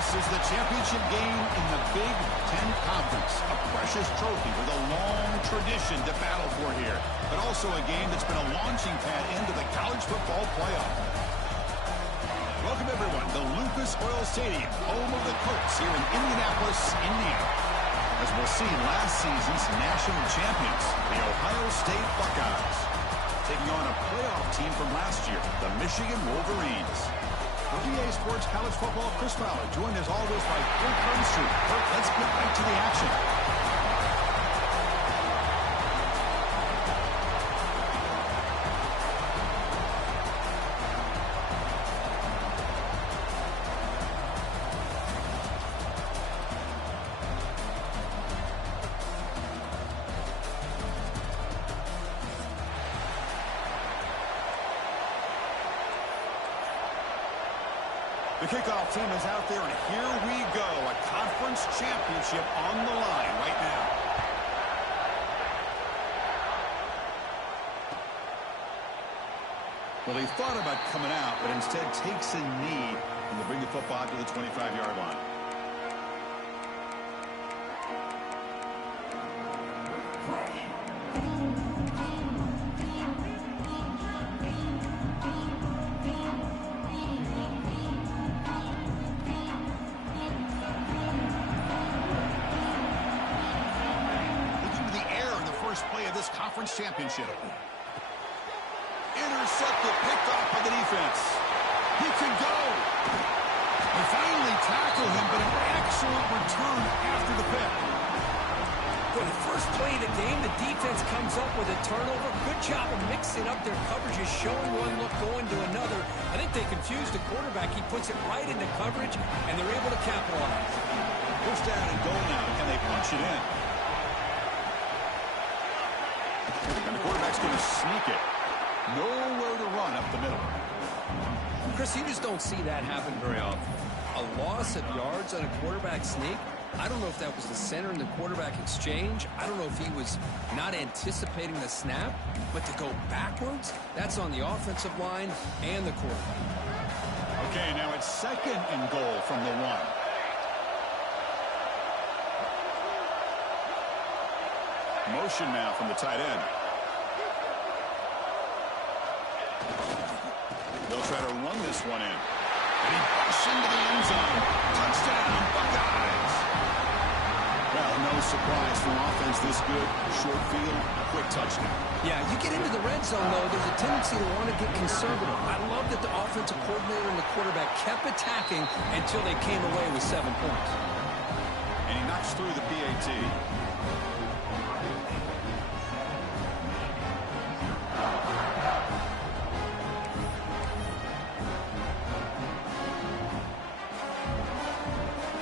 This is the championship game in the Big 10 Conference. A precious trophy with a long tradition to battle for here. But also a game that's been a launching pad into the college football playoff. Welcome, everyone, to Lucas Oil Stadium, home of the Colts here in Indianapolis, Indiana. As we'll see, last season's national champions, the Ohio State Buckeyes, taking on a playoff team from last year, the Michigan Wolverines. For EA Sports College Football, Chris Fowler, joined as always by Kirk Herbstreit. Kirk, let's get right to the action. The kickoff team is out there, and here we go. A conference championship on the line right now. Well, he thought about coming out, but instead takes a knee and will bring the football to the 25-yard line. Conference championship. Intercepted, picked off by the defense. He can go. They finally tackle him, but an excellent return after the pick. For the first play of the game, the defense comes up with a turnover. Good job of mixing up their coverages, showing one look, going to another. I think they confused the quarterback. He puts it right into coverage, and they're able to capitalize. First down and goal now. Can they punch it in? And the quarterback's going to sneak it. Nowhere to run up the middle. Chris, you just don't see that happen very often. A loss of yards on a quarterback sneak. I don't know if that was the center in the quarterback exchange. I don't know if he was not anticipating the snap. But to go backwards, that's on the offensive line and the quarterback. Okay, now it's second and goal from the one. Motion now from the tight end. They'll try to run this one in. And he busts into the end zone. Touchdown, Buckeyes. Well, no surprise from offense this good. Short field, quick touchdown. Yeah, you get into the red zone, though, there's a tendency to want to get conservative. I love that the offensive coordinator and the quarterback kept attacking until they came away with 7 points. And he knocks through the PAT.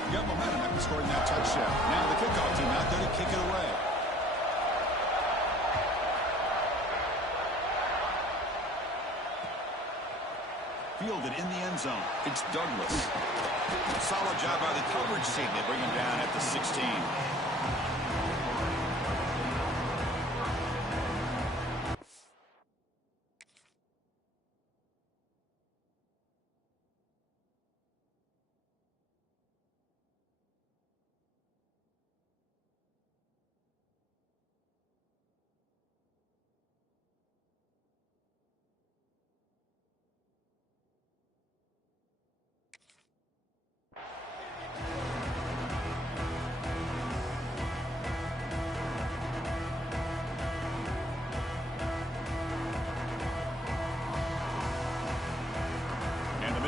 Got momentum after scoring that touchdown. Now the kickoff team out there to kick it away. Fielded in the end zone. It's Douglas. Solid job by the coverage team. They bring him down at the 16.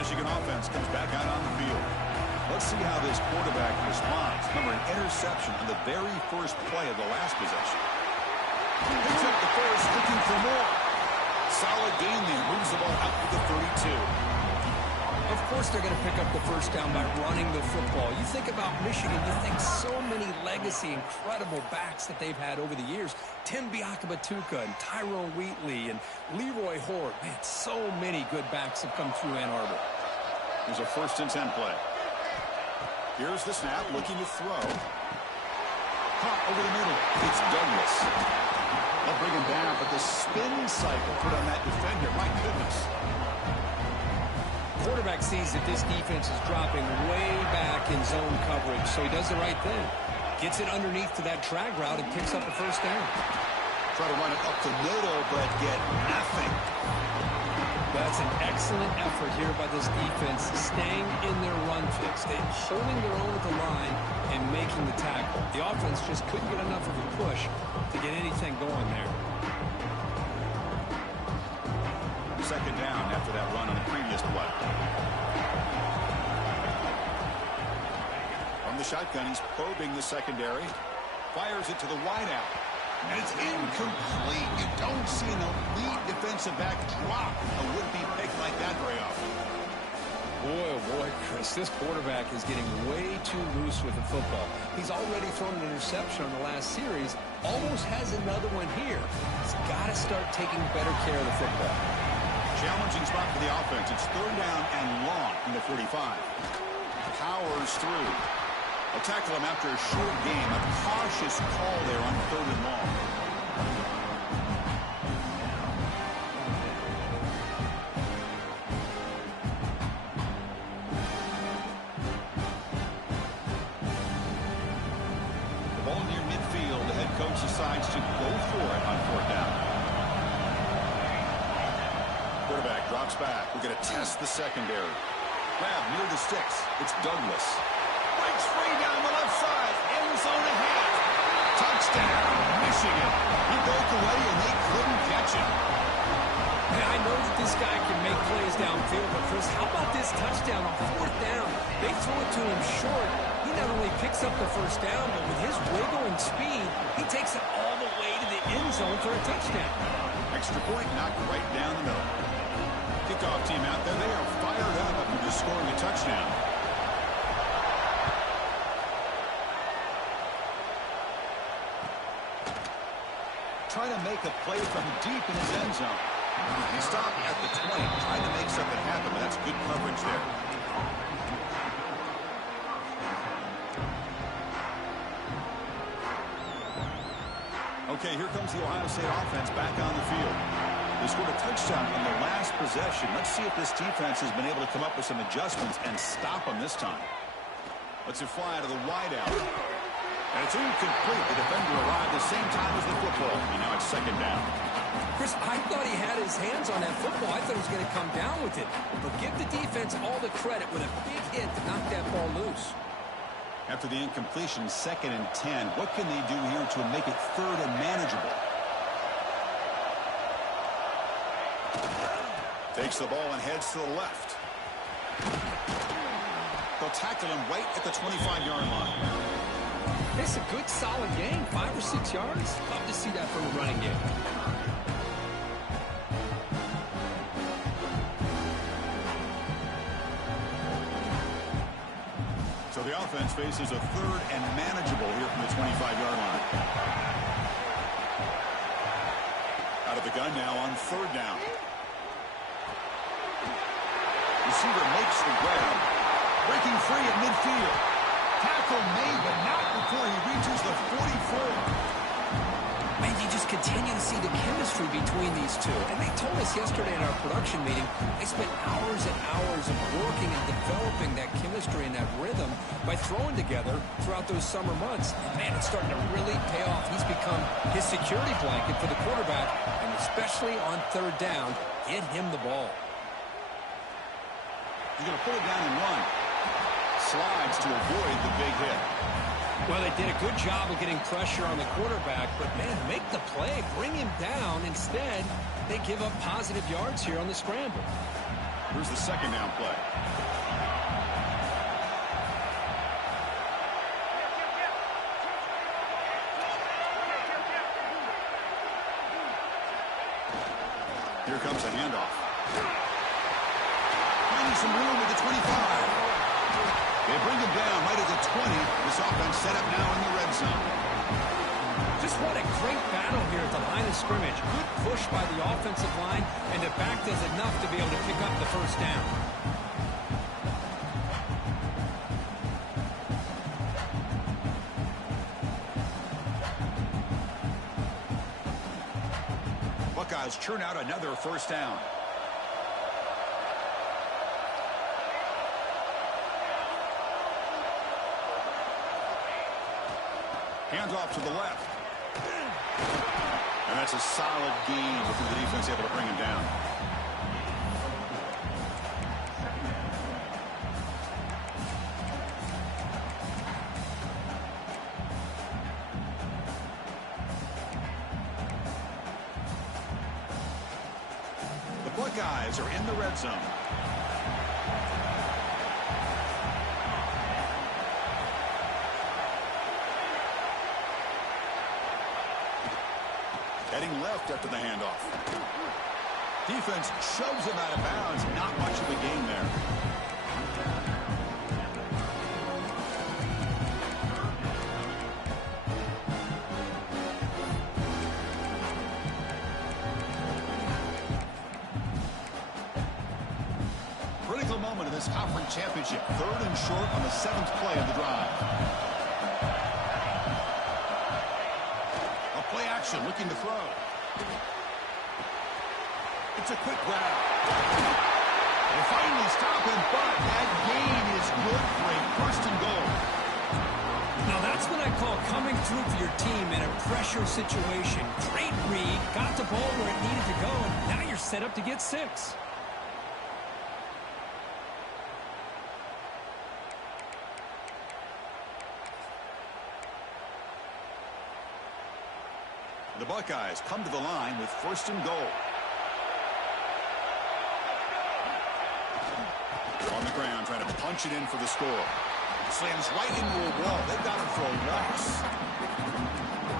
Michigan offense comes back out on the field. Let's see how this quarterback responds. Remember, an interception on the very first play of the last possession. Picks up the first, looking for more. Solid gain there. Moves the ball out to the 32. Of course they're going to pick up the first down by running the football. You think about Michigan, you think so many legacy, incredible backs that they've had over the years. Tim Biakabatuka and Tyrone Wheatley and Leroy Horde. Man, so many good backs have come through Ann Arbor. There's a 1st and 10 play. Here's the snap, looking to throw. Caught over the middle. It's Douglas. They'll bring him down, but the spin cycle put on that defender, my goodness. quarterback sees that this defense is dropping way back in zone coverage, so he does the right thing. Gets it underneath to that drag route and picks up a first down. Try to run it up the middle, but get nothing. That's an excellent effort here by this defense, staying in their run fix. They're holding their own at the line and making the tackle. The offense just couldn't get enough of a push to get anything going there. Second down after that run on the previous play. From the shotgun, he's probing the secondary. Fires it to the wideout. And it's incomplete. You don't see an elite defensive back drop a would-be pick like that very often. Boy, oh boy, Chris, this quarterback is getting way too loose with the football. He's already thrown an interception on the last series. Almost has another one here. He's got to start taking better care of the football. Challenging spot for the offense. It's third down and long from the 45. Powers through. They'll tackle him after a short game. A cautious call there on third and long. The ball near midfield. The head coach decides to go for it on fourth down. Quarterback drops back. We're going to test the secondary. Grab near the sticks. It's Douglas. Breaks free down the left side. End zone ahead. Touchdown, Michigan. He broke away and they couldn't catch him. And I know that this guy can make plays downfield, but Chris, how about this touchdown on fourth down? They throw it to him short. He not only picks up the first down, but with his wiggle and speed, he takes it all the way to the end zone for a touchdown. Extra point knocked right down the middle. Kickoff team out there. They are fired up after just scoring a touchdown. Trying to make a play from deep in his end zone. He stopped at the 20, trying to make something happen, but that's good coverage there. Okay, here comes the Ohio State offense back on the field. They scored a touchdown on the last possession. Let's see if this defense has been able to come up with some adjustments and stop them this time. Let's it fly out of the wideout. And it's incomplete. The defender arrived the same time as the football. And now it's second down. Chris, I thought he had his hands on that football. I thought he was going to come down with it. But give the defense all the credit with a big hit to knock that ball loose. After the incompletion, 2nd and 10. What can they do here to make it third and manageable? Takes the ball and heads to the left. They'll tackle him right at the 25-yard line. It's a good, solid game. 5 or 6 yards. Love to see that from a running game. So the offense faces a third and manageable here from the 25-yard line. Out of the gun now on third down. Receiver makes the grab. Breaking free at midfield. Tackle made, but not before he reaches the 44. Man, you just continue to see the chemistry between these two. And they told us yesterday in our production meeting, they spent hours and hours of working and developing that chemistry and that rhythm by throwing together throughout those summer months. And man, it's starting to really pay off. He's become his security blanket for the quarterback, and especially on third down, get him the ball. He's going to pull it down and run. Slides to avoid the big hit. Well, they did a good job of getting pressure on the quarterback, but, man, make the play, bring him down. Instead, they give up positive yards here on the scramble. Here's the second down play. Here comes a handoff. Finding some room at the 25. They bring him down right at the 20. This offense set up now in the red zone. Just what a great battle here at the line of scrimmage. Good push by the offensive line, and the back does enough to be able to pick up the first down. Buckeyes churn out another first down. Hands off to the left. And that's a solid gain before the defense able to bring him down. The Buckeyes are in the red zone. Heading left after the handoff. Defense shoves him out of bounds. Not much of a gain there. Critical moment of this conference championship. 3rd and short on the 7th play of the drive. Play action, looking to throw. It's a quick grab. They finally stop him, but that gain is good for a 1st and goal. Now that's what I call coming through for your team in a pressure situation. Great read, got the ball where it needed to go, and now you're set up to get 6. The Buckeyes come to the line with 1st and goal. On the ground, trying to punch it in for the score. Slams right into a wall. They've got him for a loss.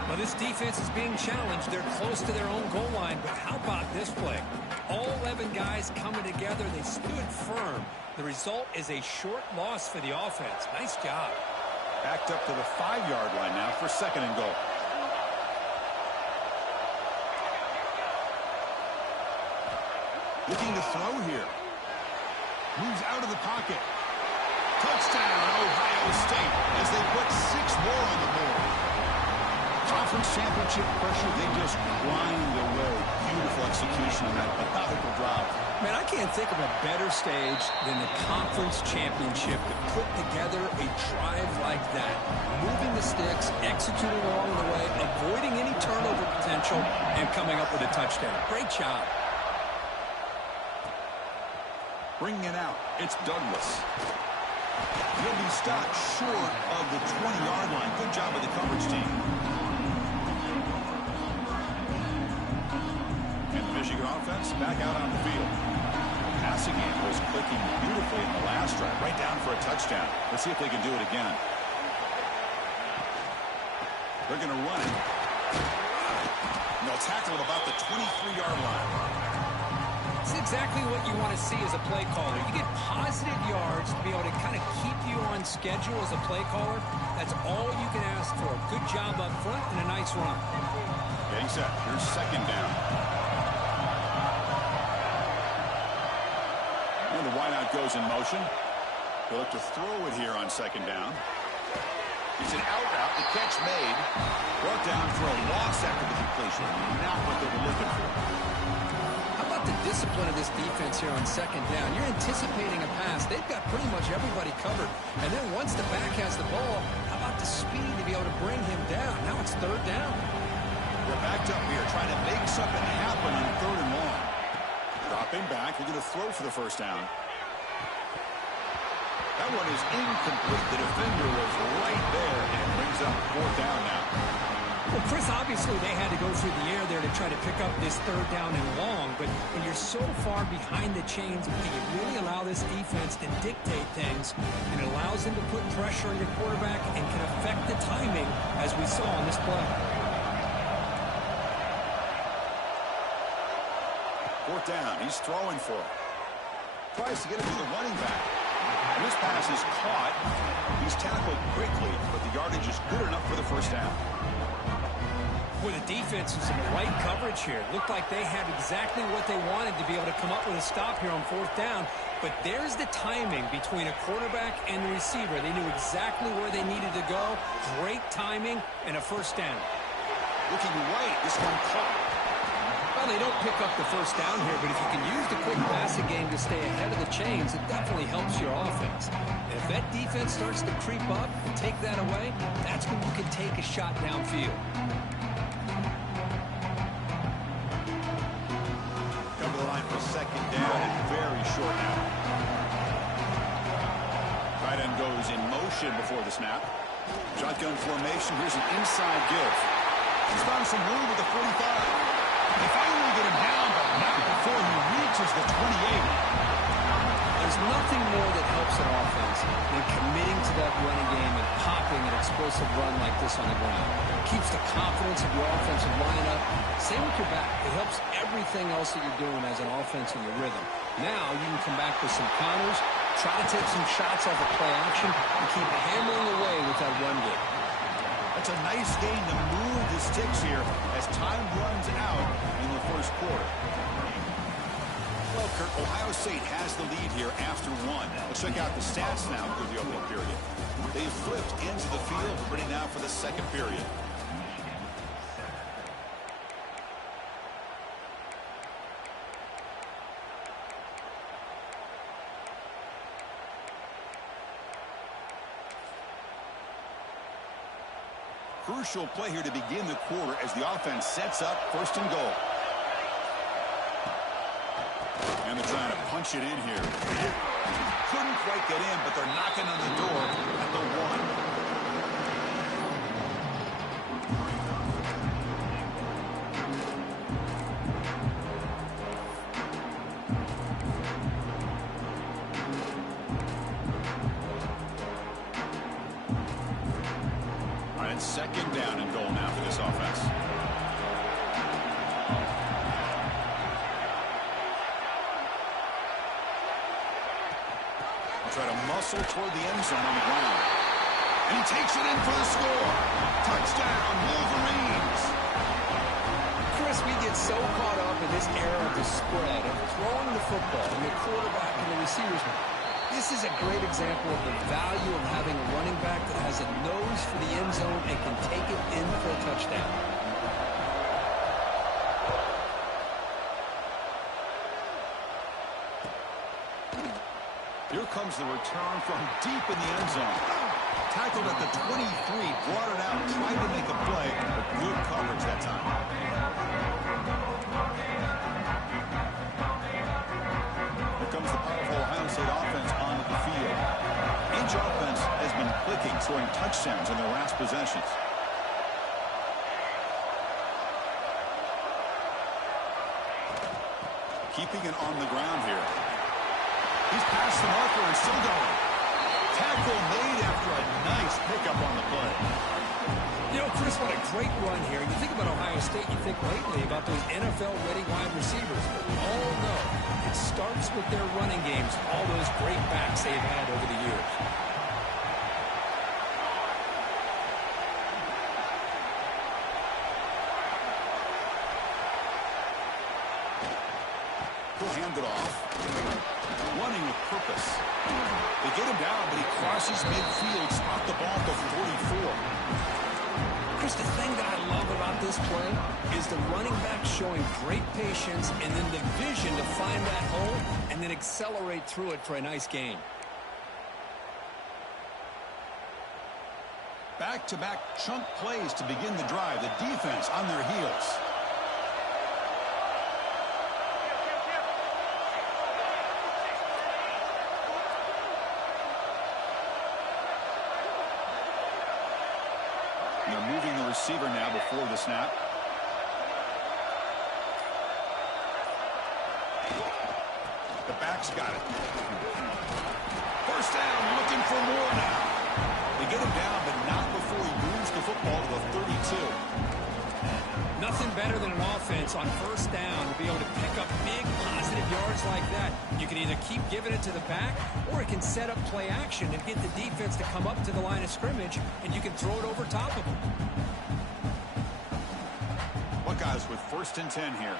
Well, this defense is being challenged. They're close to their own goal line, but how about this play? All 11 guys coming together. They stood firm. The result is a short loss for the offense. Nice job. Backed up to the 5-yard line now for 2nd and goal. Looking to throw here. Moves out of the pocket. Touchdown, Ohio State, as they put 6 more on the board. Conference championship pressure, they just grind away. Beautiful execution on that methodical drive. Man, I can't think of a better stage than the conference championship to put together a drive like that. Moving the sticks, executing along the way, avoiding any turnover potential, and coming up with a touchdown. Great job. Bringing it out, it's Douglas. He'll be stopped short of the 20-yard line. Good job of the coverage team. And the Michigan offense back out on the field. Passing game was clicking beautifully in the last drive, right down for a touchdown. Let's see if they can do it again. They're going to run it. And they'll tackle it about the 23-yard line. It's exactly what you want to see as a play caller. You get positive yards to be able to kind of keep you on schedule as a play caller. That's all you can ask for. Good job up front and a nice run. Getting set. Here's 2nd down. And the wideout goes in motion. They'll look to throw it here on 2nd down. It's an out route. The catch made. Brought down for a loss after the completion. Not what they were looking for. The discipline of this defense here on 2nd down. You're anticipating a pass. They've got pretty much everybody covered. And then once the back has the ball, how about the speed to be able to bring him down? Now it's 3rd down. They're backed up here trying to make something happen on 3rd and long. Dropping back. They're going to throw for the 1st down. That one is incomplete. The defender was right there and brings up 4th down now. Well, Chris, obviously they had to go through the air there to try to pick up this 3rd down and long, but when you're so far behind the chains, you really allow this defense to dictate things, and it allows them to put pressure on your quarterback and can affect the timing, as we saw on this play. 4th down. He's throwing for it. Tries to get it to the running back. And this pass is caught. He's tackled quickly, but the yardage is good enough for the 1st down. Boy, the defense was in the right coverage here. Looked like they had exactly what they wanted to be able to come up with a stop here on 4th down. But there's the timing between a quarterback and the receiver. They knew exactly where they needed to go. Great timing and a 1st down. Looking right, this one caught. Well, they don't pick up the first down here, but if you can use the quick passing game to stay ahead of the chains, it definitely helps your offense. And if that defense starts to creep up and take that away, that's when you can take a shot downfield. Come to the line for second down and very short now. Tight end goes in motion before the snap. Shotgun formation. Here's an inside give. He's found some room with the 45. They finally get him down, but not before he reaches the 28. There's nothing more that helps an offense than committing to that running game and popping an explosive run like this on the ground. It keeps the confidence of your offensive line up. Same with your back. It helps everything else that you're doing as an offense in your rhythm. Now you can come back with some counters, try to take some shots off of play action, and keep hammering away with that run game. That's a nice gain to move the sticks here as time runs out in the first quarter. Well, Kurt, Ohio State has the lead here after one. Let's check out the stats now through the opening period. They flipped into the field, ready now for the second period. Crucial play here to begin the quarter as the offense sets up first and goal. And they're trying to punch it in here. Couldn't quite get in, but they're knocking on the door at the 1. All right, it's second down and goal now for this offense. Try to muscle toward the end zone on the ground. And he takes it in for the score. Touchdown, Wolverines. Chris, we get so caught up in this era of the spread, of throwing the football and the quarterback and the receivers. This is a great example of the value of having a running back that has a nose for the end zone and can take it in for a touchdown. Here comes the return from deep in the end zone. Tackled at the 23, brought it out, tried to make a play, but good coverage that time. Here comes the powerful Ohio State offense onto the field. Each offense has been clicking, scoring touchdowns in their last possessions. Keeping it on the ground here. He's past the marker and still going. Tackle made after a nice pickup on the play. You know, Chris, what a great run here. You think about Ohio State, you think lately about those NFL-ready wide receivers. Oh, no. It starts with their running games, all those great backs they've had over the years. He'll hand it off. Running with purpose. They get him down, but he crosses midfield, spot the ball at the 44. Chris, the thing that I love about this play is the running back showing great patience and then the vision to find that hole and then accelerate through it for a nice gain. Back-to-back chunk plays to begin the drive. The defense on their heels. They're moving the receiver now before the snap. The back's got it. First down, looking for more now. They get him down, but not before he moves the football to the 32. Nothing better than an offense on first down to be able to pick up big positive yards like that. You can either keep giving it to the back, or it can set up play action and get the defense to come up to the line of scrimmage, and you can throw it over top of them. Buckeyes with first and 10 here.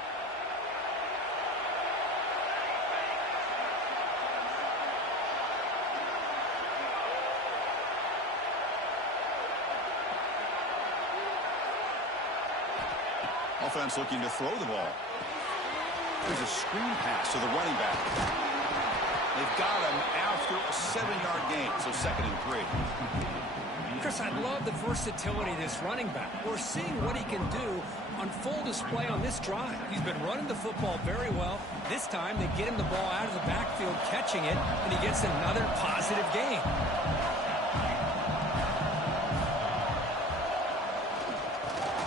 Offense looking to throw the ball. There's a screen pass to the running back. They've got him after a 7-yard gain, so 2nd and 3. Chris, I love the versatility of this running back. We're seeing what he can do on full display on this drive. He's been running the football very well. This time, they get him the ball out of the backfield, catching it, and he gets another positive gain.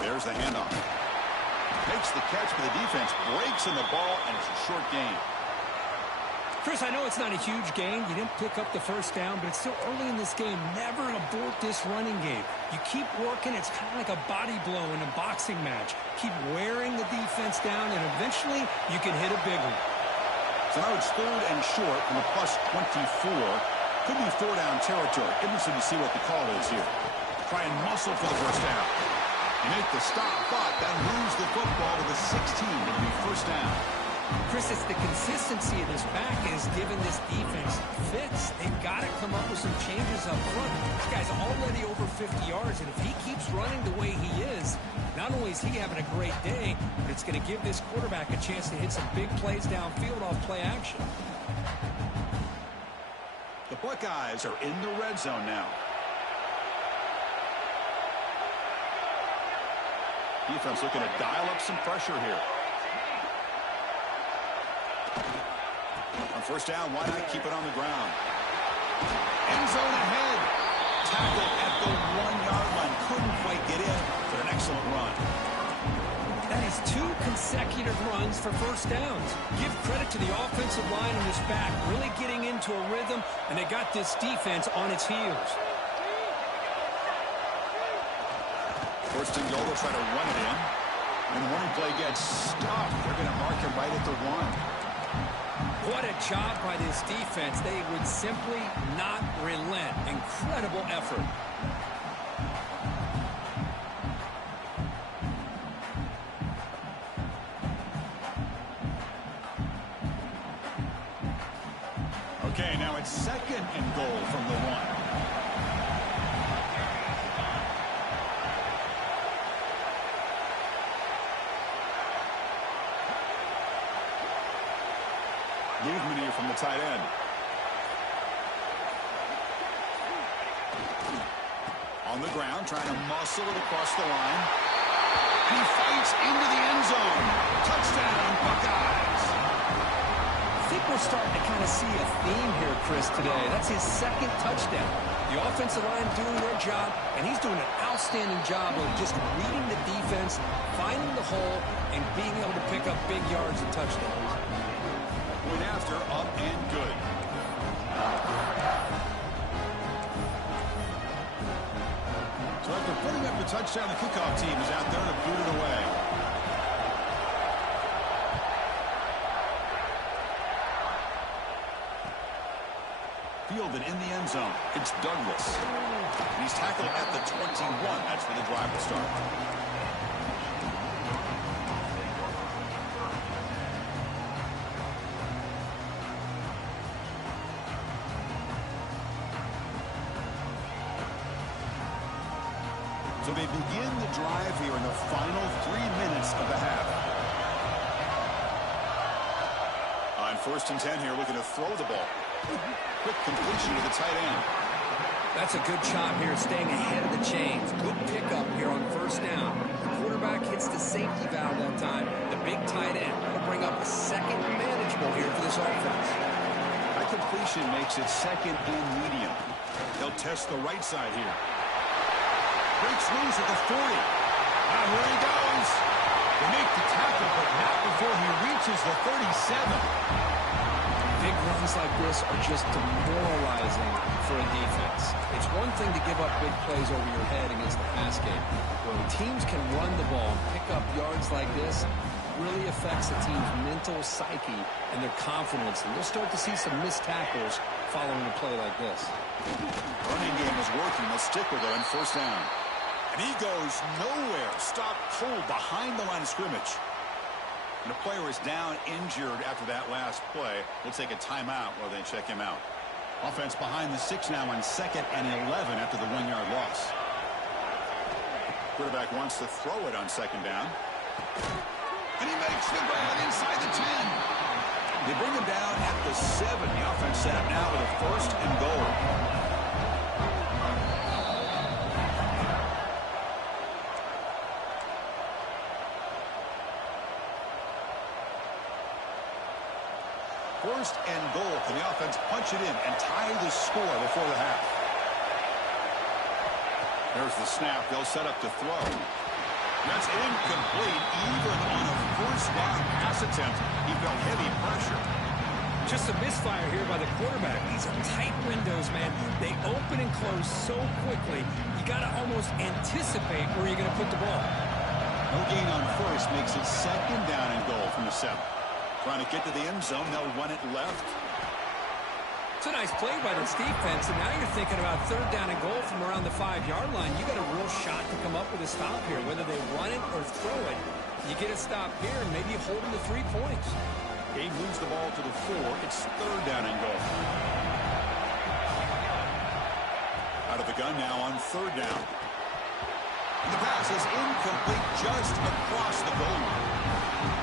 There's the handoff. Makes the catch, but the defense breaks in the ball, and it's a short gain. Chris, I know it's not a huge gain. You didn't pick up the first down, but it's still early in this game. Never abort this running game. You keep working. It's kind of like a body blow in a boxing match. Keep wearing the defense down, and eventually you can hit a big one. So now it's 3rd and short from the plus 24. Could be 4-down territory. Interesting to see what the call is here. Try and muscle for the first down. You make the stop, but that moves the football to the 16. It'll be 1st down. Chris, it's the consistency of this back is giving this defense fits. They've got to come up with some changes up front. This guy's already over 50 yards, and if he keeps running the way he is, not only is he having a great day, but it's going to give this quarterback a chance to hit some big plays downfield off play action. The Buckeyes are in the red zone now. Defense looking to dial up some pressure here. On 1st down, why not keep it on the ground? End zone ahead. Tackle at the 1-yard line. Couldn't quite get in, but an excellent run. That is 2 consecutive runs for 1st downs. Give credit to the offensive line and this back really getting into a rhythm, and they got this defense on its heels. 1st and goal, they'll try to run it in. When the running play gets stopped, they're going to mark him right at the 1. What a job by this defense. They would simply not relent. Incredible effort. Okay, now it's 2nd and goal from the 1. Movement here from the tight end. On the ground, trying to muscle it across the line. And he fights into the end zone. Touchdown, Buckeyes. I think we're starting to kind of see a theme here, Chris, today. That's his 2nd touchdown. The offensive line doing their job, and he's doing an outstanding job of just reading the defense, finding the hole, and being able to pick up big yards and touchdowns. Point after, up and good. So after putting up the touchdown, the kickoff team is out there to boot it away. Fielded in the end zone. It's Douglas. And he's tackled at the 21. That's where the drive will start. So they begin the drive here in the final 3 minutes of the half. On 1st and 10 here, looking to throw the ball. Quick completion to the tight end. That's a good job here, staying ahead of the chains. Good pickup here on 1st down. The quarterback hits the safety valve that time. The big tight end will bring up a 2nd manageable here for this offense. That completion makes it 2nd and medium. They'll test the right side here. Breaks loose at the 40. Now here he goes. They make the tackle, but not before he reaches the 37. Big runs like this are just demoralizing for a defense. It's one thing to give up big plays over your head against the pass game. When teams can run the ball and pick up yards like this, really affects the team's mental psyche and their confidence. And you'll start to see some missed tackles following a play like this. Running game is working. They'll stick with it on 1st down. And he goes nowhere. Stop cold behind the line of scrimmage. And the player is down injured after that last play. We'll take a timeout while they check him out. Offense behind the 6 now on 2nd and 11 after the 1-yard loss. Quarterback wants to throw it on 2nd down. And he makes the grab inside the 10. They bring him down at the 7. The offense set up now with a 1st and goal. First and goal. Can the offense punch it in and tie the score before the half? There's the snap. They'll set up to throw. That's incomplete. Even on a first down pass attempt, he felt heavy pressure. Just a misfire here by the quarterback. These are tight windows, man. They open and close so quickly. You got to almost anticipate where you're going to put the ball. No gain on first makes it 2nd down and goal from the 7. Trying to get to the end zone. They'll run it left. It's a nice play by this defense, and now you're thinking about 3rd down and goal from around the 5-yard line. You got a real shot to come up with a stop here, whether they run it or throw it. You get a stop here, and maybe you hold them to 3 points. He moves the ball to the 4. It's 3rd down and goal. Out of the gun now on 3rd down. And the pass is incomplete just across the goal line.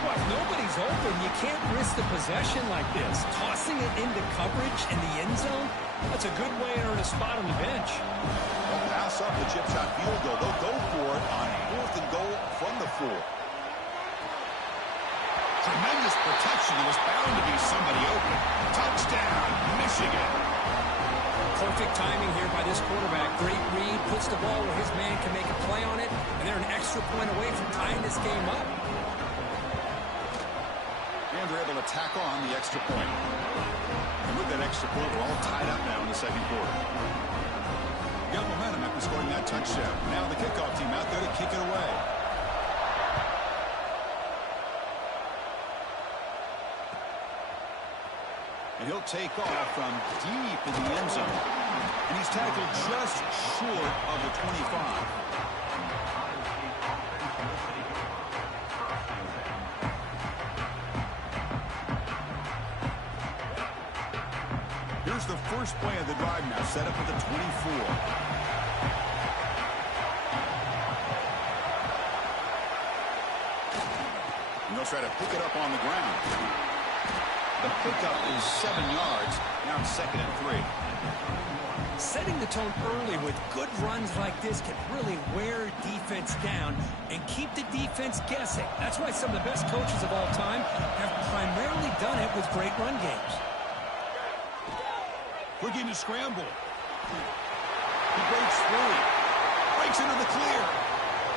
Well, if nobody's open, you can't risk the possession like this. Tossing it into coverage in the end zone, that's a good way to earn a spot on the bench. They'll pass up the chip shot field goal. They'll go for it on 4th and goal from the 4. Tremendous protection. There was bound to be somebody open. Touchdown, Michigan. Perfect timing here by this quarterback. Great read, puts the ball where his man can make a play on it, and they're an extra point away from tying this game up. And they're able to tack on the extra point. And with that extra point, we're all tied up now in the 2nd quarter. Got momentum after scoring that touchdown. Now the kickoff team out there to kick it away. And he'll take off from deep in the end zone. And he's tackled just short of the 25. Here's the first play of the drive now, set up at the 24. And they'll try to pick it up on the ground. The pickup is 7 yards. Now it's 2nd and 3. Setting the tone early with good runs like this can really wear defense down and keep the defense guessing. That's why some of the best coaches of all time have primarily done it with great run games. Looking to scramble. He breaks free. Breaks into the clear.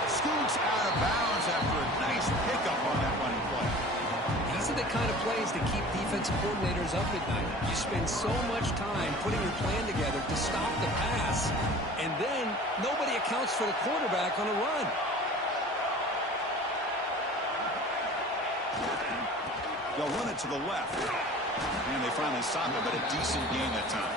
Scoots out of bounds after a nice pickup on that running play. These are the kind of plays that keep defensive coordinators up at night. You spend so much time putting your plan together to stop the pass, and then nobody accounts for the quarterback on a run. They'll run it to the left. And they finally stop it, but a decent gain that time.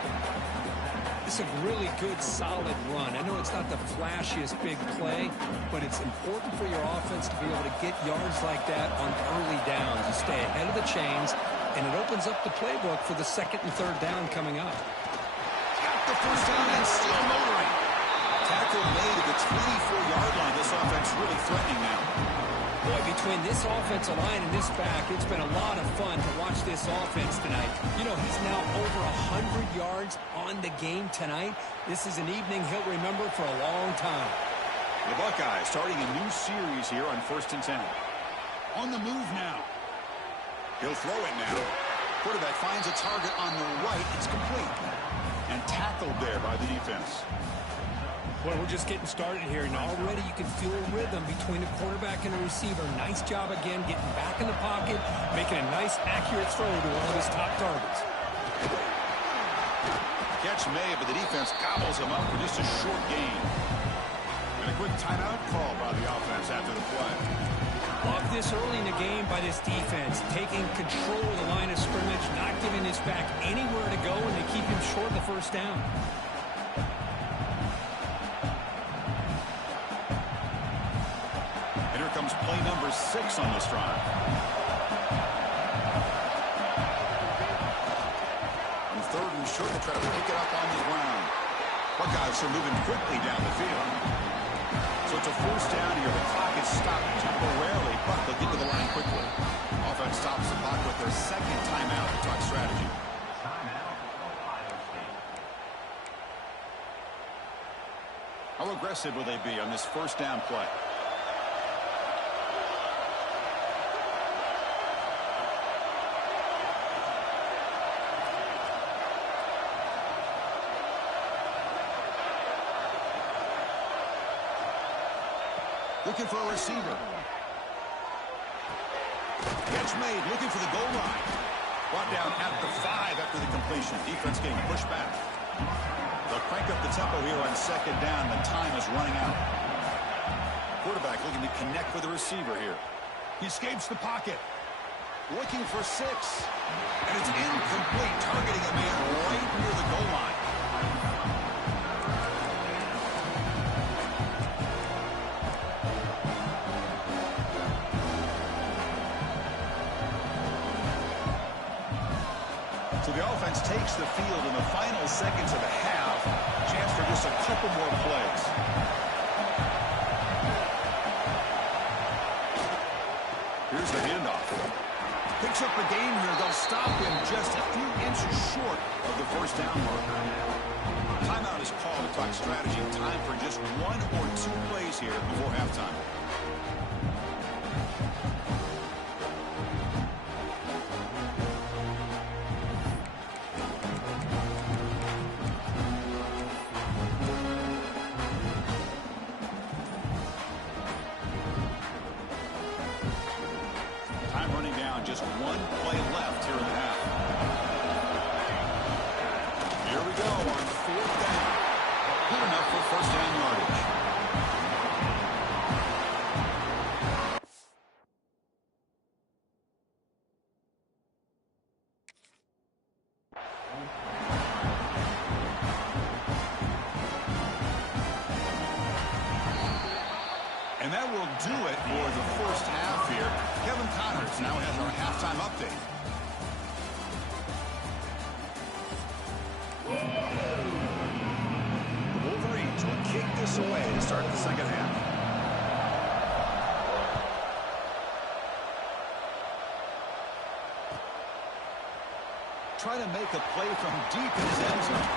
It's a really good, solid run. I know it's not the flashiest big play, but it's important for your offense to be able to get yards like that on early downs. You stay ahead of the chains, and it opens up the playbook for the 2nd and 3rd down coming up. Got the first down and still motoring. Tackle made at the 24-yard line. This offense really threatening now. Boy, between this offensive line and this back, it's been a lot of fun to watch this offense tonight. You know, he's now over 100 yards on the game tonight. This is an evening he'll remember for a long time. The Buckeyes starting a new series here on 1st and 10. On the move now. He'll throw it now. Quarterback finds a target on the right. It's complete. And tackled there by the defense. Boy, we're just getting started here, and already you can feel a rhythm between the quarterback and the receiver. Nice job again getting back in the pocket, making a nice, accurate throw to one of his top targets. Catch made, but the defense gobbles him up for just a short gain. And a quick timeout call by the offense after the play. Love this early in the game by this defense, taking control of the line of scrimmage, not giving this back anywhere to go, and they keep him short of the first down. Comes play number 6 on this drive. And 3rd and short to try to pick it up on the ground. Buckeyes are moving quickly down the field. So it's a first down here. The clock is stopped temporarily, but they'll get to the line quickly. Offense stops the clock with their second timeout to talk strategy. How aggressive will they be on this first down play? Looking for a receiver. Catch made, looking for the goal line. Brought down at the 5 after the completion. Defense getting pushed back. They'll crank up the tempo here on second down. The time is running out. Quarterback looking to connect with the receiver here. He escapes the pocket. Looking for 6. And it's incomplete, targeting a man right near the goal line. So the offense takes the field in the final seconds of the half. Chance for just a couple more plays. Here's the handoff. Picks up the game here. They'll stop him just a few inches short of the first down marker. Timeout is called to talk strategy. Time for just 1 or 2 plays here before halftime. Just 1 play left here in the half. Here we go on 4th down. Good enough for first down yardage. And that will do it for the first half here. Kevin Connors now has our halftime update. The Wolverines will kick this away to start the second half. Trying to make a play from deep in his end zone.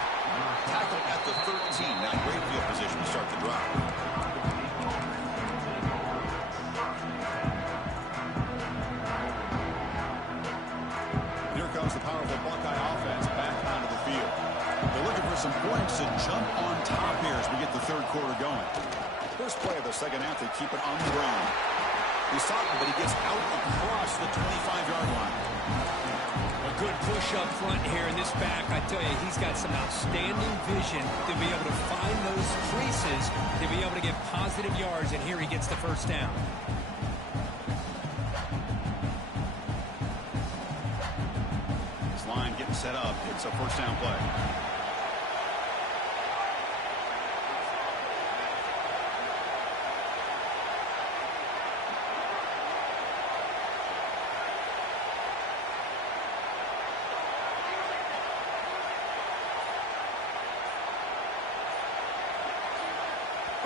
Tackle at the 13. Now great field position to start the drive. The powerful Buckeye offense back onto the field. They're looking for some points to jump on top here as we get the third quarter going. First play of the second half, they keep it on the ground. He's talking, but he gets out across the 25-yard line. A good push up front here in this back. I tell you, he's got some outstanding vision to be able to find those creases, to be able to get positive yards, and here he gets the first down. Line getting set up. It's a first down play.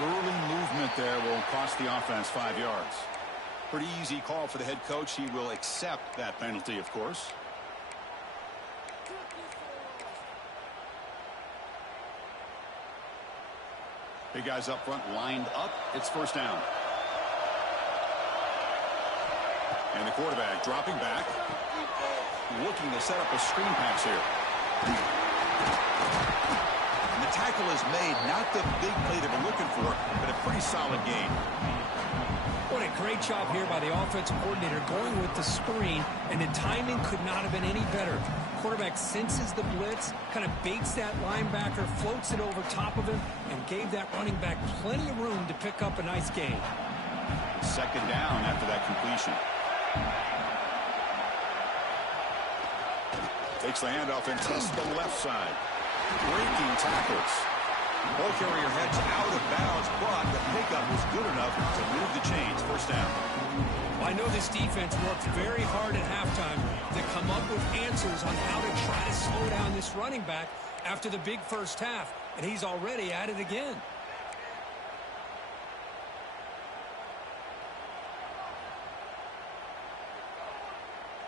Early movement there will cost the offense 5 yards. Pretty easy call for the head coach. He will accept that penalty, of course. Big guys up front lined up. It's first down. And the quarterback dropping back. Looking to set up a screen pass here. And the tackle is made. Not the big play they were looking for, but a pretty solid gain. What a great job here by the offensive coordinator going with the screen, and the timing could not have been any better. Quarterback senses the blitz, kind of baits that linebacker, floats it over top of him, and gave that running back plenty of room to pick up a nice gain. Second down after that completion. Takes the handoff and tests the left side. Breaking tackles. Ball carrier heads out of bounds, but the pickup was good enough to move the chains. First down. I know this defense worked very hard at halftime to come up with answers on how to try to slow down this running back after the big first half, and he's already at it again.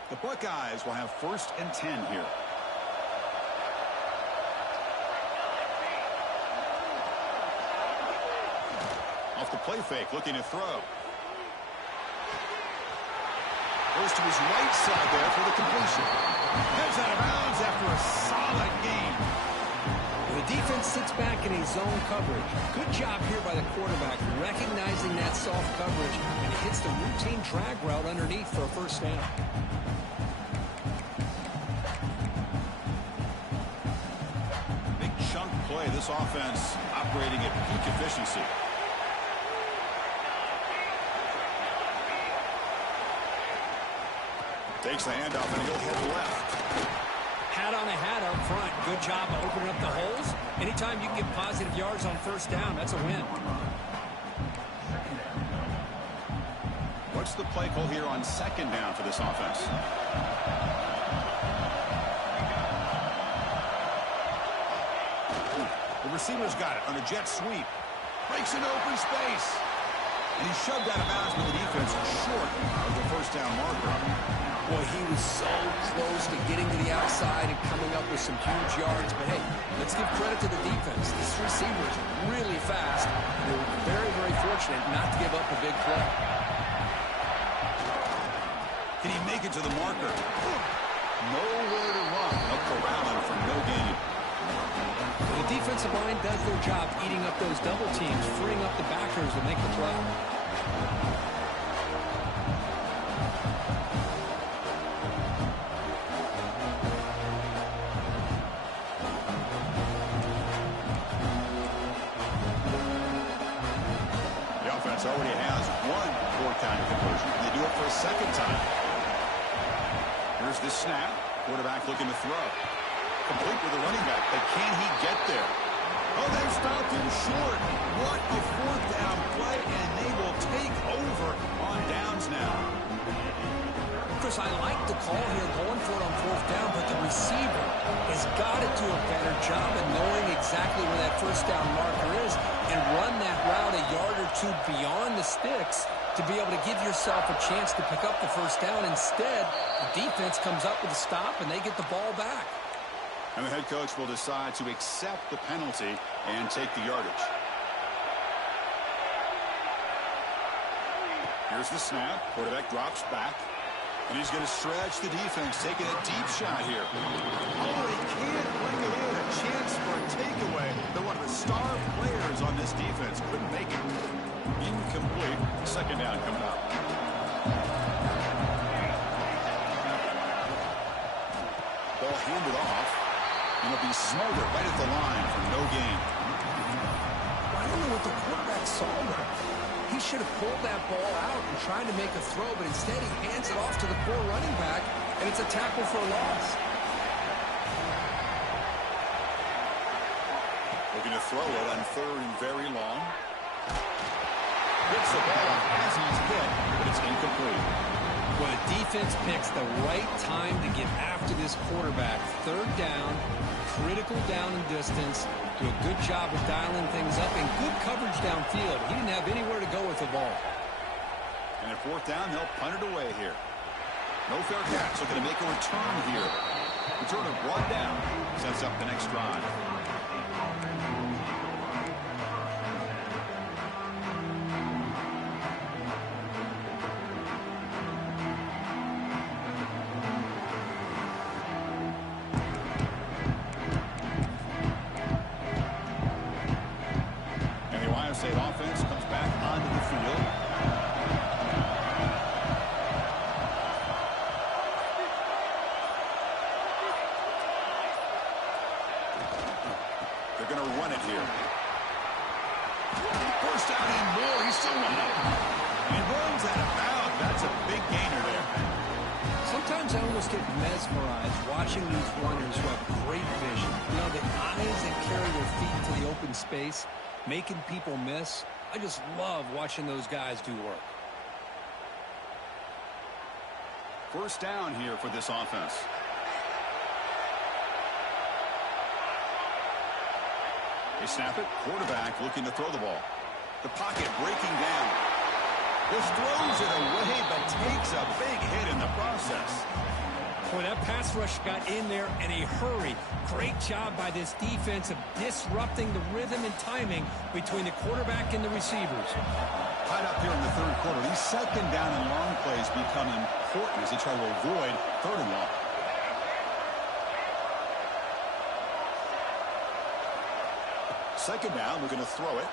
The Buckeyes will have 1st and 10 here. Off the play fake, looking to throw. Goes to his right side there for the completion. Heads out of bounds after a solid gain. The defense sits back in a zone coverage. Good job here by the quarterback, recognizing that soft coverage, and hits the routine drag route underneath for a 1st down. Big chunk play. This offense operating at peak efficiency. Takes the handoff and he'll head left. Hat on a hat up front. Good job of opening up the holes. Anytime you can get positive yards on 1st down, that's a win. What's the play call here on 2nd down for this offense? The receiver's got it on a jet sweep. Breaks into open space. And he's shoved out of bounds with the defense short of the 1st down marker. Boy, he was so close to getting to the outside and coming up with some huge yards. But, hey, let's give credit to the defense. This receiver is really fast. They were very, very fortunate not to give up a big play. Can he make it to the marker? Nowhere to run. Up the round for no gain. The defensive line does their job eating up those double teams, freeing up the backers to make the play. Already has 1 4th-down conversion, and they do it for a 2nd time. Here's the snap. Quarterback looking to throw. Complete with the running back, but can he get there? Oh, they've stopped him short. What a 4th down play, and they will take over on downs now. Chris, I like the call here going for it on 4th down, but the receiver has got to do a better job of knowing exactly where that 1st down marker is and run that route a yard or 2 beyond the sticks to be able to give yourself a chance to pick up the 1st down. Instead, the defense comes up with a stop, and they get the ball back. And the head coach will decide to accept the penalty and take the yardage. Here's the snap. Quarterback drops back. And he's going to stretch the defense, taking a deep shot here. Oh, he can't bring it in. A chance for a takeaway. They're one of the star players on this defense. Couldn't make it. Incomplete. 2nd down coming up. Ball handed off. And it'll be smothered right at the line for no gain. I don't know what the quarterback saw there. He should have pulled that ball out and tried to make a throw, but instead he hands it off to the core running back, and it's a tackle for a loss. Looking to throw it on 3rd and very long. Gets the ball off as he's hit, but it's incomplete. Well, the defense picks the right time to get after this quarterback. 3rd down, critical down and distance. Do a good job of dialing things up and good coverage downfield. He didn't have anywhere to go with the ball. And at 4th down, they'll punt it away here. No fair catch. Looking to make a return here. Returner brought down. Sets up the next drive. State offense comes back onto the field. They're going to run it here. First down and more. He's still running. He runs out of bounds. That's a big gainer there. Sometimes I almost get mesmerized watching these runners who have great vision. You know, the eyes that carry their feet to the open space, making people miss. I just love watching those guys do work. 1st down here for this offense. They snap it. Quarterback looking to throw the ball. The pocket breaking down. Just throws it away, but takes a big hit in the process. Boy, that pass rush got in there in a hurry. Great job by this defense of disrupting the rhythm and timing between the quarterback and the receivers. Tied up here in the third quarter. These second down and long plays become important as they try to avoid third and long. Second down, we're going to throw it.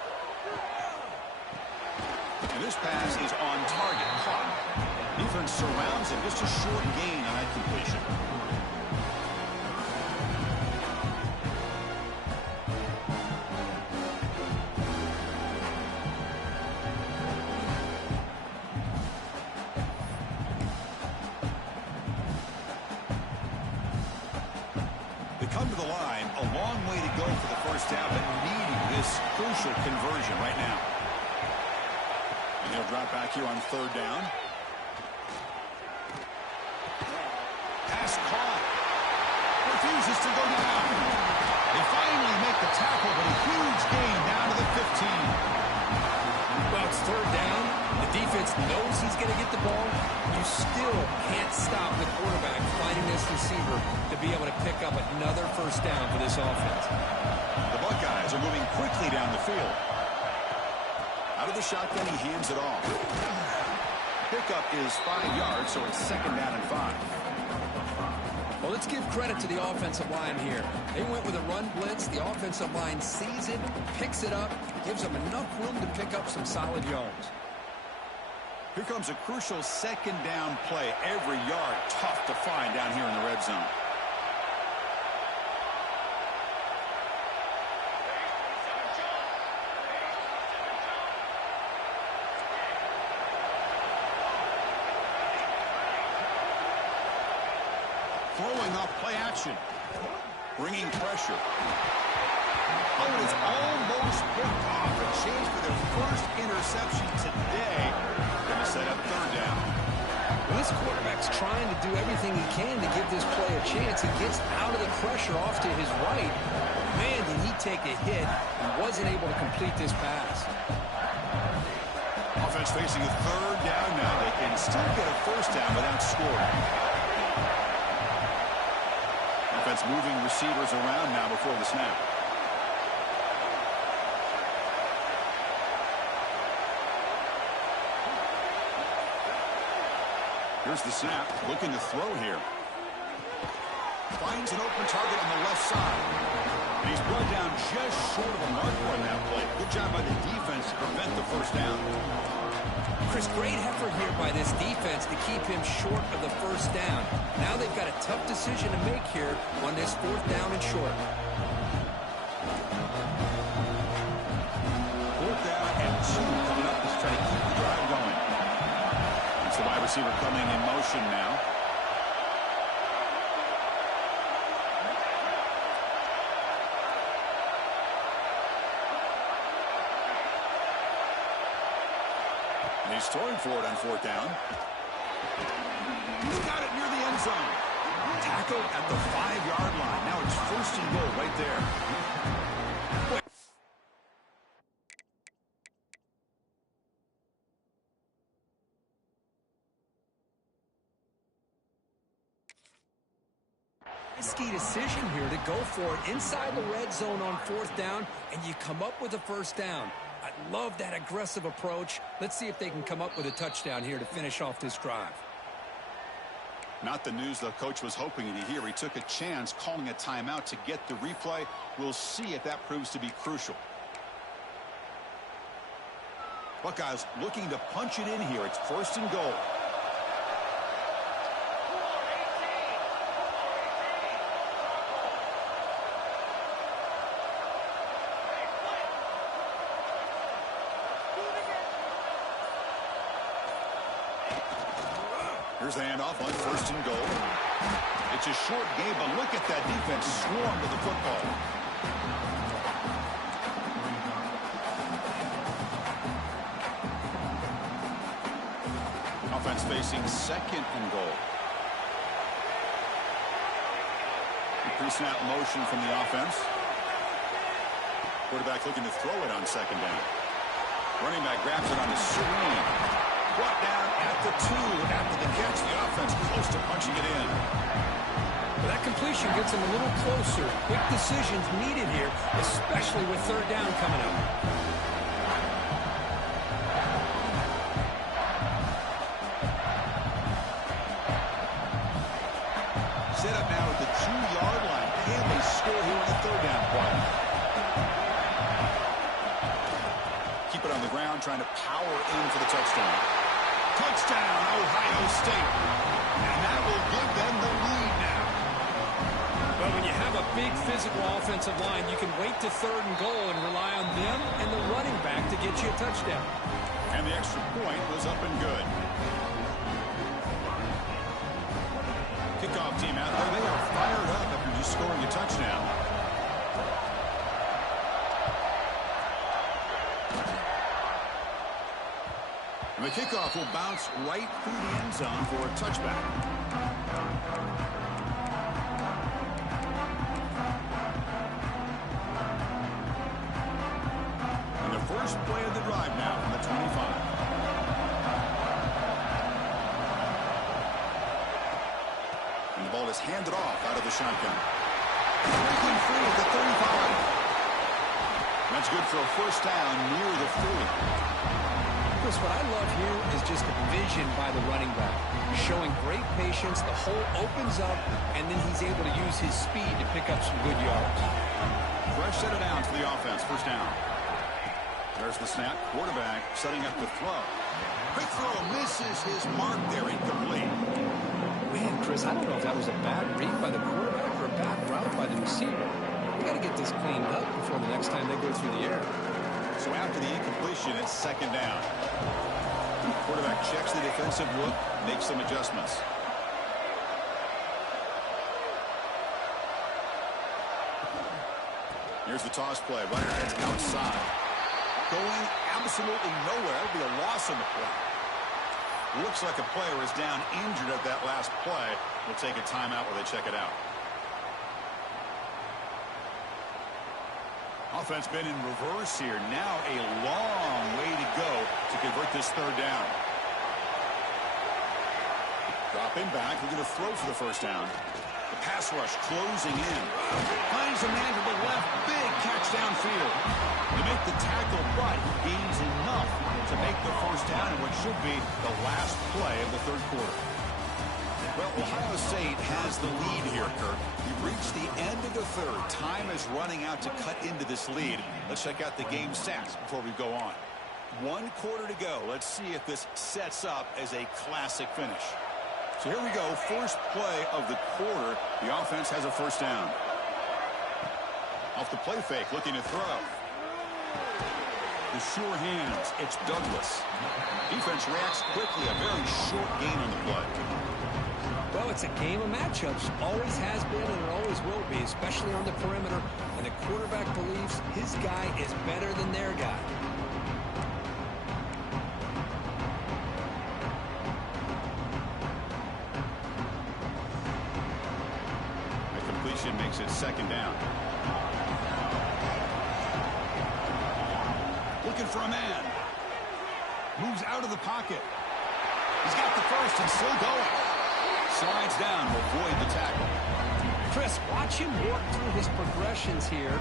And this pass is on target. Caught. Defense surrounds him. Just a short gain on that completion. They come to the line. A long way to go for the first down, but needing this crucial conversion right now. And they'll drop back here on third down. Pass caught. Refuses to go down. They finally make the tackle, but a huge gain down to the 15. Well, it's third down. The defense knows he's going to get the ball. You still can't stop the quarterback finding this receiver to be able to pick up another first down for this offense. The Buckeyes are moving quickly down the field. Out of the shotgun, he hands it off. Pickup is 5 yards, so it's second down and 5. Well, let's give credit to the offensive line here. They went with a run blitz. The offensive line sees it, picks it up, gives them enough room to pick up some solid yards. Here comes a crucial second down play. Every yard tough to find down here in the red zone. Throwing off play action. Bringing pressure. Oh, it is almost picked off. A chance for their first interception today. Going to set up third down. Well, this quarterback's trying to do everything he can to give this play a chance. He gets out of the pressure off to his right. Man, did he take a hit and wasn't able to complete this pass. Offense facing a third down now. They can still get a first down without scoring. Offense moving receivers around now before the snap. Here's the snap, looking to throw here. Finds an open target on the left side. And he's brought down just short of a marker on that play. Good job by the defense to prevent the first down. Chris, great effort here by this defense to keep him short of the first down. Now they've got a tough decision to make here on this fourth down and short. Fourth down and 2 coming up. Let's try to keep the drive going. It's the wide receiver coming in motion now. And he's throwing for it on fourth down. He's got it near the end zone. Tackle at the 5-yard line. Now it's first and goal right there. Risky decision here to go for it inside the red zone on fourth down, and you come up with a first down. I love that aggressive approach. Let's see if they can come up with a touchdown here to finish off this drive. Not the news the coach was hoping to hear. He took a chance calling a timeout to get the replay. We'll see if that proves to be crucial. Buckeyes looking to punch it in here. It's first and goal. Here's the handoff on first and goal. It's a short game, but look at that defense swarm to the football. Offense facing second and goal. Pre-snap motion from the offense. Quarterback looking to throw it on second down. Running back grabs it on the screen. Brought down at the 2 after the catch. The offense close to punching it in. Well, that completion gets them a little closer. Quick decisions needed here, especially with third down coming up. Set up now at the 2-yard line. Can they score here on the third down play? Keep it on the ground, trying to power in for the touchdown. Touchdown, Ohio State. And that will give them the lead now. But when you have a big physical offensive line, you can wait to third and goal and rely on them and the running back to get you a touchdown. And the extra point was up and good. Kickoff team out there. They are fired up after just scoring a touchdown. And the kickoff will bounce right through the end zone for a touchback. And the first play of the drive now from the 25. And the ball is handed off out of the shotgun. Breaking free at the 35. That's good for a first down near the 40. Chris, what I love here is just the vision by the running back. Showing great patience, the hole opens up, and then he's able to use his speed to pick up some good yards. Fresh set of downs for the offense, first down. There's the snap, quarterback setting up the throw. Quick throw, misses his mark there, incomplete. Man, Chris, I don't know if that was a bad read by the quarterback or a bad route by the receiver. We got to get this cleaned up before the next time they go through the air. So after the incompletion, it's second down. The quarterback checks the defensive look, makes some adjustments. Here's the toss play. Runner heads outside. Going absolutely nowhere. It'll be a loss on the play. Looks like a player is down injured at that last play. We'll take a timeout while they check it out. Offense been in reverse here. Now a long way to go to convert this third down. Dropping back. We're going to throw for the first down. The pass rush closing in. Finds a man to the left. Big catch downfield. To make the tackle, but he gains enough to make the first down in what should be the last play of the third quarter. Well, Ohio State has the lead here, Kirk. We've reached the end of the third. Time is running out to cut into this lead. Let's check out the game stats before we go on. 1 quarter to go. Let's see if this sets up as a classic finish. So here we go. First play of the quarter. The offense has a first down. Off the play fake, looking to throw. The sure hands. It's Douglas. Defense reacts quickly. A very short gain on the play. Well, it's a game of matchups. Always has been and it always will be, especially on the perimeter. And the quarterback believes his guy is better than their guy. The completion makes it second down. Looking for a man. Moves out of the pocket. He's got the first and still going. Slides down to avoid the tackle. Chris, watch him work through his progressions here.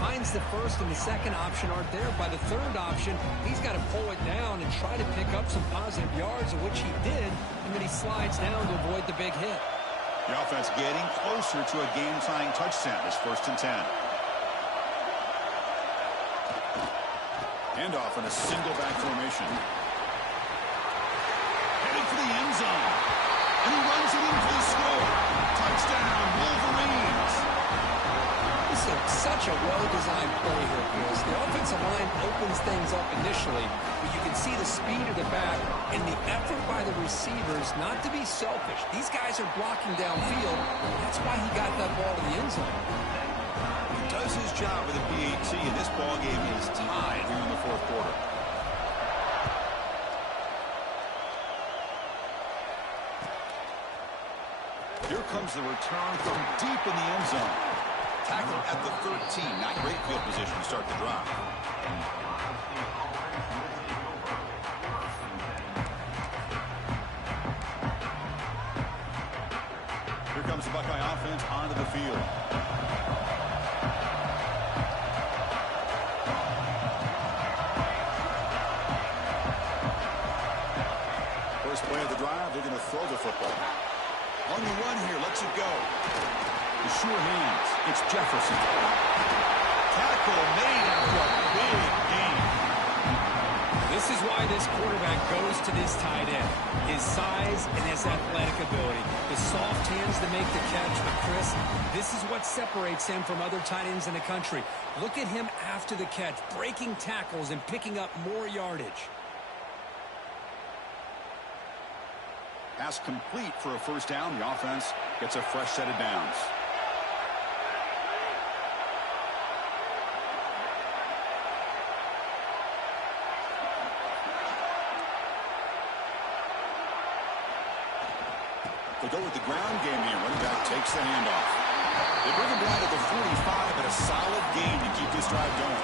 Finds the first and the second option aren't there. By the third option, he's got to pull it down and try to pick up some positive yards, of which he did, and then he slides down to avoid the big hit. The offense getting closer to a game-tying touchdown. It's 1st and 10. Handoff in a single back formation. Headed for the end zone. And he runs it in for the score. Touchdown, Wolverines. This is such a well-designed play here, Chris. The offensive line opens things up initially, but you can see the speed of the back and the effort by the receivers not to be selfish. These guys are blocking downfield. That's why he got that ball to the end zone. He does his job with the PAT, and this ball game is tied here in the fourth quarter. Here comes the return from deep in the end zone. Tackled at the 13. Not great field position to start the drive. the Buckeye offense onto the field. First play of the drive, they're going to throw the football. On the run here, lets it go. The sure hands. It's Jefferson. Tackle made after a big gain. This is why this quarterback goes to this tight end. His size and his athletic ability. The soft hands to make the catch. But, Chris, this is what separates him from other tight ends in the country. Look at him after the catch, breaking tackles and picking up more yardage. Pass complete for a first down. The offense gets a fresh set of downs. They go with the ground game here. Running back takes the handoff. They bring him down to the 45, but a solid gain to keep this drive going.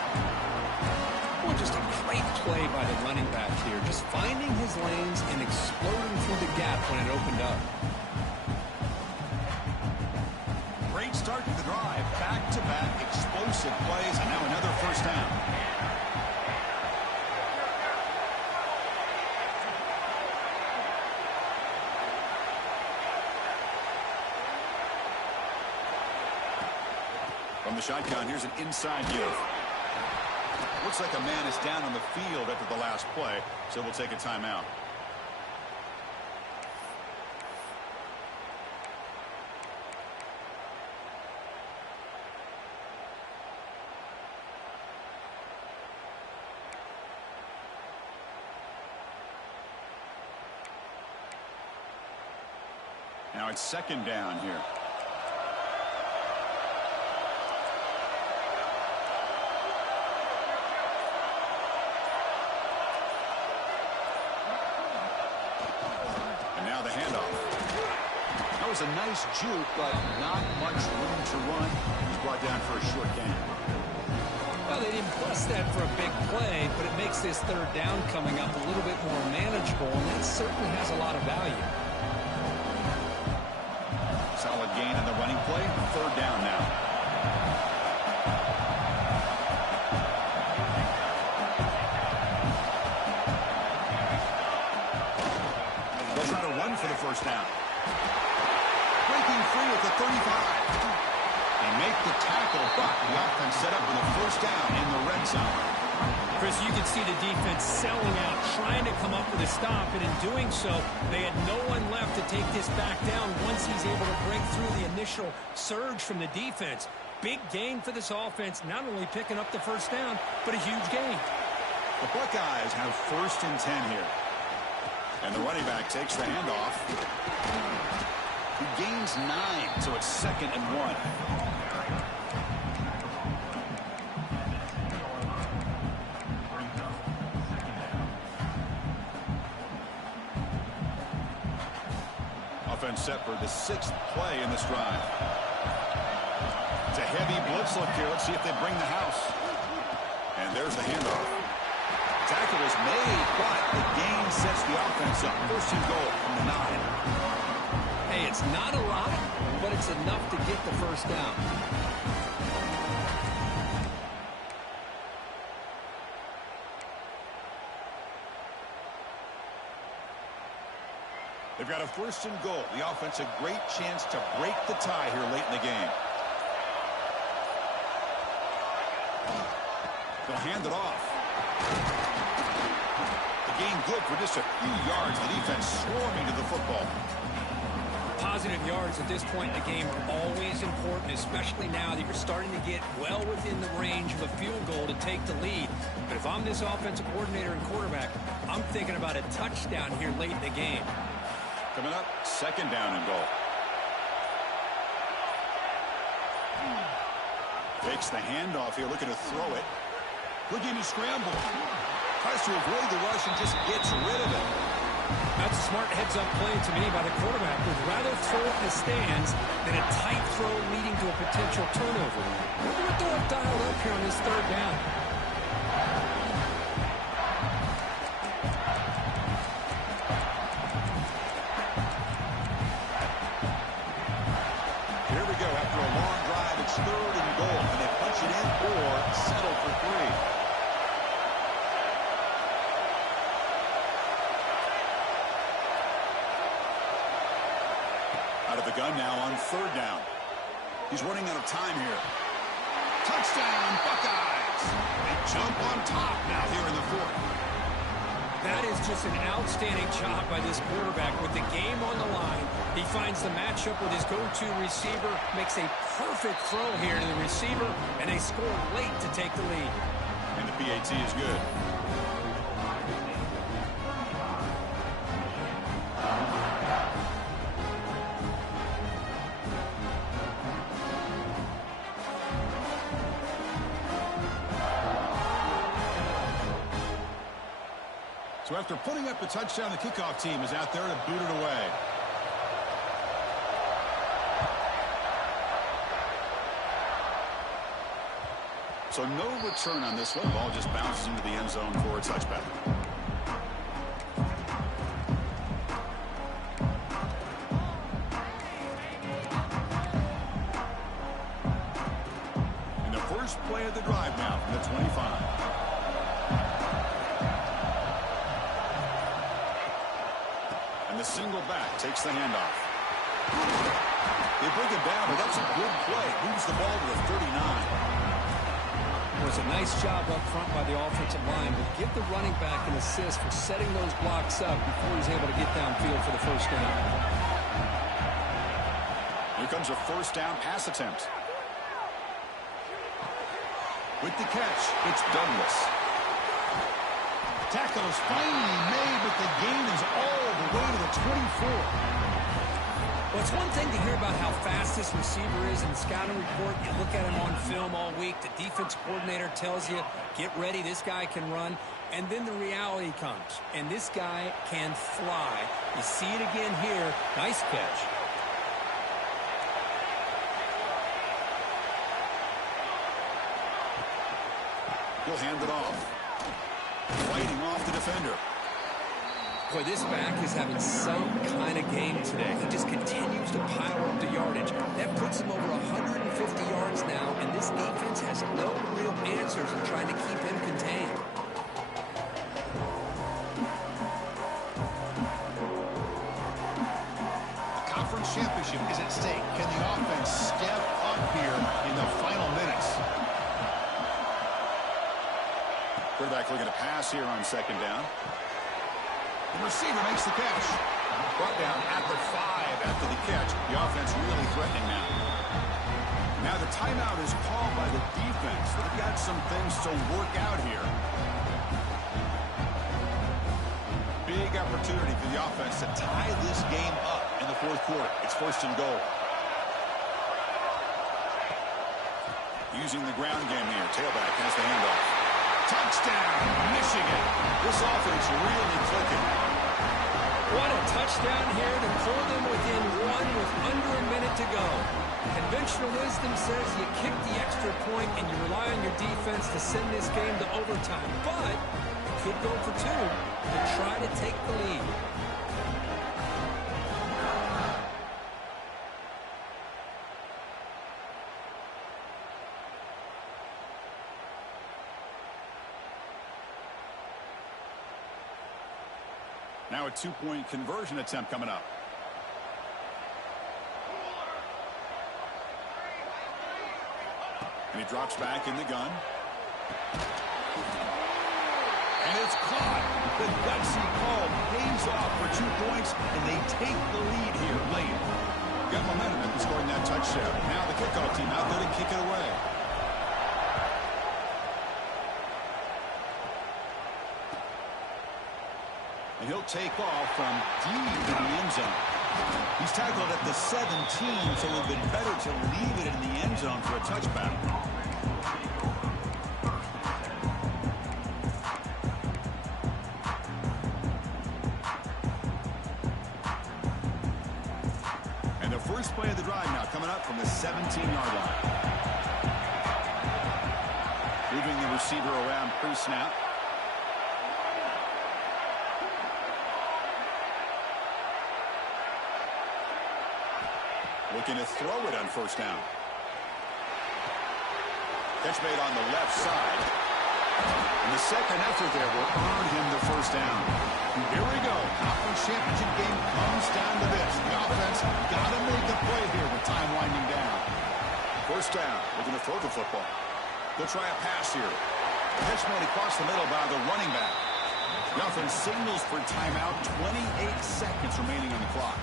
Well, just a great play by the running back here. Just finding his lanes and exploding through the gap when it opened up. Great start to the drive. Back-to-back explosive plays, and now another first down. From the shotgun, here's an inside give. Looks like a man is down on the field after the last play, so we'll take a timeout. Now it's second down here. That was a nice juke, but not much room to run. He's brought down for a short gain. Well, they didn't bust that for a big play, but it makes this third down coming up a little bit more manageable, and that certainly has a lot of value. Solid gain on the running play. Third down now. They'll try to run for the first down. Breaking free at the 35. They make the tackle, but the offense set up with a first down in the red zone. Chris, you can see the defense selling out, trying to come up with a stop, and in doing so, they had no one left to take this back down once he's able to break through the initial surge from the defense. Big gain for this offense, not only picking up the first down, but a huge gain. The Buckeyes have first and 10 here. And the running back takes the handoff. He gains 9, so it's second and 1. Offense set for the 6th play in this drive. It's a heavy blitz look here. Let's see if they bring the house. And there's the handoff. Tackle is made, but the gain sets the offense up. First and goal from the 9. Hey, it's not a lot, but it's enough to get the first down. They've got a first and goal. The offense a great chance to break the tie here late in the game. They'll hand it off. The gain good for just a few yards. The defense swarming to the football. Positive yards at this point in the game are always important, especially now that you're starting to get well within the range of a field goal to take the lead. But if I'm this offensive coordinator and quarterback, I'm thinking about a touchdown here late in the game. Coming up, second down and goal. Takes the handoff here, looking to throw it. Looking to scramble. Tries to avoid the rush and just gets rid of it. That's a smart heads-up play to me by the quarterback. Would rather throw it in the stands than a tight throw leading to a potential turnover. Look what they'll have dialed up here on this third down. third down. He's running out of time here. Touchdown, Buckeyes. They jump on top now here in the fourth. That is just an outstanding job by this quarterback with the game on the line. He finds the matchup with his go-to receiver, makes a perfect throw here to the receiver, and they score late to take the lead. And the PAT is good. So after putting up the touchdown, the kickoff team is out there to boot it away. So no return on this one. Ball just bounces into the end zone for a touchback. And the first play of the drive now from the 25. And the single back takes the handoff. They bring it down, but that's a good play. Moves the ball to the 39. It was a nice job up front by the offensive line, but give the running back an assist for setting those blocks up before he's able to get downfield for the first down. Here comes a first down pass attempt. With the catch, it's Douglas. Tackle is finally made, but the gain is all the way to the 24. Well, it's one thing to hear about how fast this receiver is in the scouting report. You look at him on film all week. The defense coordinator tells you, get ready, this guy can run. And then the reality comes, and this guy can fly. You see it again here. Nice catch. He'll hand it off. Fighting off the defender. Boy, this back is having some kind of game today. He just continues to pile up the yardage. That puts him over 150 yards now, and this defense has no real answers in trying to keep him contained. The conference championship is at stake. Can the offense step up here in the final minutes? Quarterback looking to pass here on second down. The receiver makes the catch. Brought down at the 5 after the catch. The offense really threatening now. Now the timeout is called by the defense. They've got some things to work out here. Big opportunity for the offense to tie this game up in the fourth quarter. It's first and goal. Using the ground game here. Tailback has the handoff. Touchdown, Michigan. This offense really clicking. What a touchdown here to pull them within one with under a minute to go. Conventional wisdom says you kick the extra point and you rely on your defense to send this game to overtime. But you could go for two and try to take the lead. Now a two-point conversion attempt coming up. And he drops back in the gun. And it's caught. The gutsy call pays off for 2 points, and they take the lead here late. Got momentum in scoring that touchdown. Now the kickoff team out there to kick it away. And he'll take off from deep in the end zone. He's tackled at the 17, so it would have been better to leave it in the end zone for a touchback. And the first play of the drive now coming up from the 17-yard line. Moving the receiver around pre-snap. Looking to throw it on first down. Catch made on the left side. And the second effort there will earn him the first down. Here we go. Conference championship game comes down to this. The offense got to make a play here with time winding down. First down. Looking to throw the football. They'll try a pass here. Pitch made across the middle by the running back. The offense signals for timeout. 28 seconds remaining on the clock.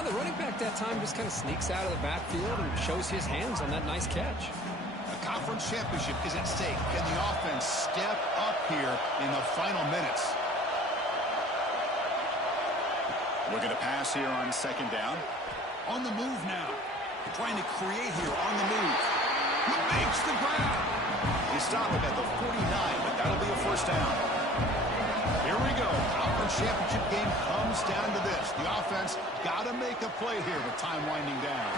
Well, the running back that time just kind of sneaks out of the backfield and shows his hands on that nice catch. A conference championship is at stake. Can the offense step up here in the final minutes? Looking to pass here on second down. On the move now. Trying to create here on the move. He makes the grab. He stopped him at the 49, but that'll be a first down. Here we go. Conference championship game comes down to this. The offense got to make a play here with time winding down.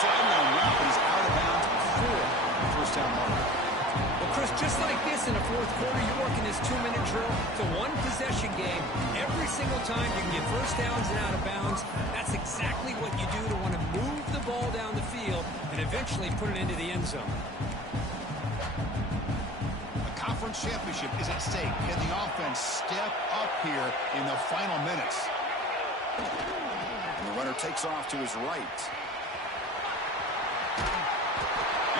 Sideline route, but he's out of bounds before the first down marker. Well, Chris, just like this in the fourth quarter, you're working this 2-minute drill. It's a one-possession game. Every single time you can get first downs and out of bounds. That's exactly what you do to want to move the ball down the field and eventually put it into the end zone. A conference championship is at stake. Can the offense step up here in the final minutes? And the runner takes off to his right.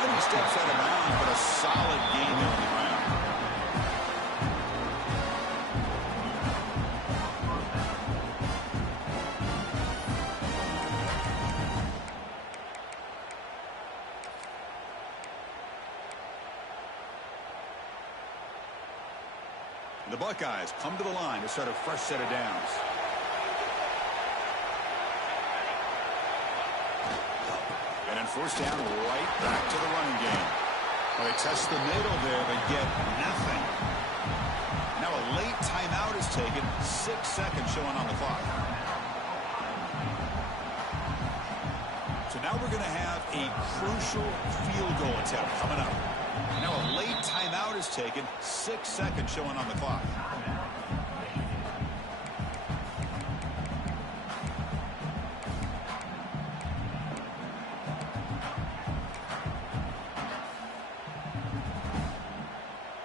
And he steps out of bounds, but a solid gain there on the ground. The Buckeyes come to the line to start a fresh set of downs. And then first down, right back to the running game. Well, they test the middle there, but get nothing. Now a late timeout is taken. 6 seconds showing on the clock. So now we're going to have a crucial field goal attempt coming up. Now a late timeout is taken. 6 seconds showing on the clock.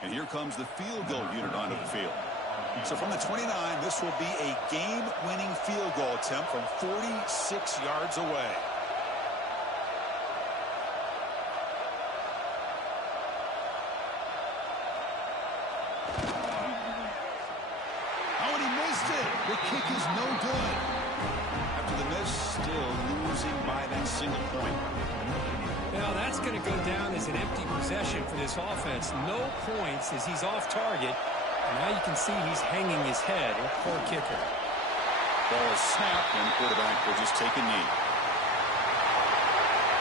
And here comes the field goal unit onto the field. So from the 29, this will be a game-winning field goal attempt from 46 yards away. The kick is no good. After the miss, still losing by that single point. Well, that's going to go down as an empty possession for this offense. No points as he's off target. And now you can see he's hanging his head. A poor kicker. Ball is snapped, and the quarterback will just take a knee.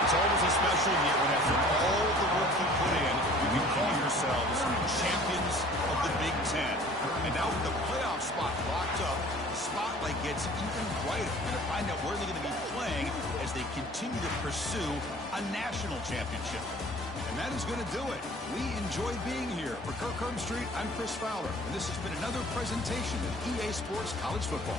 It's always a special year when after all the work you put in, you can call yourselves champions of the Big 10. And now with the playoff spot locked up, the spotlight gets even brighter. We're going to find out where they're going to be playing as they continue to pursue a national championship. And that is going to do it. We enjoyed being here. For Kirk Street, I'm Chris Fowler, and this has been another presentation of EA Sports College Football.